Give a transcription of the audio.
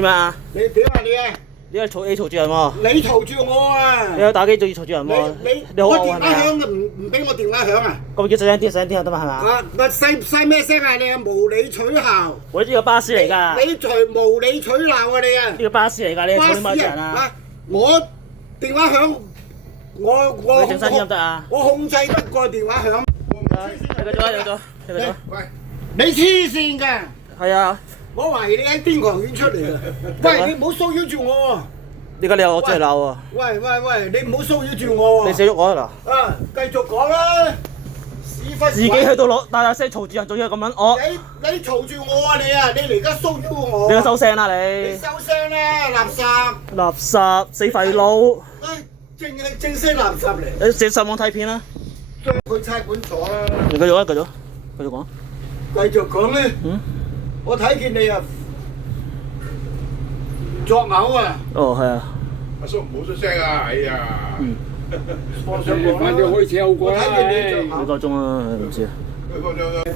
點啊？你點啊你啊？你嘈住人喎。你嘈住我啊！你有打機仲要嘈住人喎。你好我惡係咪啊？電話響唔俾我電話響啊！咁叫細聲啲，細聲啲就得嘛係嘛？啊，細咩聲啊？你係無理取鬧！我呢個巴士嚟㗎。你隨無理取鬧啊你啊！呢個巴士嚟㗎，你嘈啲乜人啊？我電話響，我你整聲啲得唔得啊？我控制得個電話響。你繼續啊，你繼續，你繼續。喂，你黐線㗎！係啊。我懷疑你喺癲狂院出嚟啊！喂，你唔好騷擾住我喎！點解你有我真係鬧喎？喂，你唔好騷擾住我喎！你死喐我啦！啊，繼續講啦！屎忽自己去到攞大聲嘈住人，仲要咁樣我。你嘈住我啊你啊！你而家騷擾我！你收聲啦你！你收聲啦，垃圾！垃圾死廢佬！正式垃圾嚟！你直上網睇片啦！將佢差館坐啦！你繼續啊，繼續講。繼續講咧。嗯。我睇見你啊，作嘔啊！哦，係啊。阿叔唔好出聲啊！哎呀，放上網啦！快啲開始後果啦！我睇見你作嘔。幾個鐘啊？唔知啊。開咗。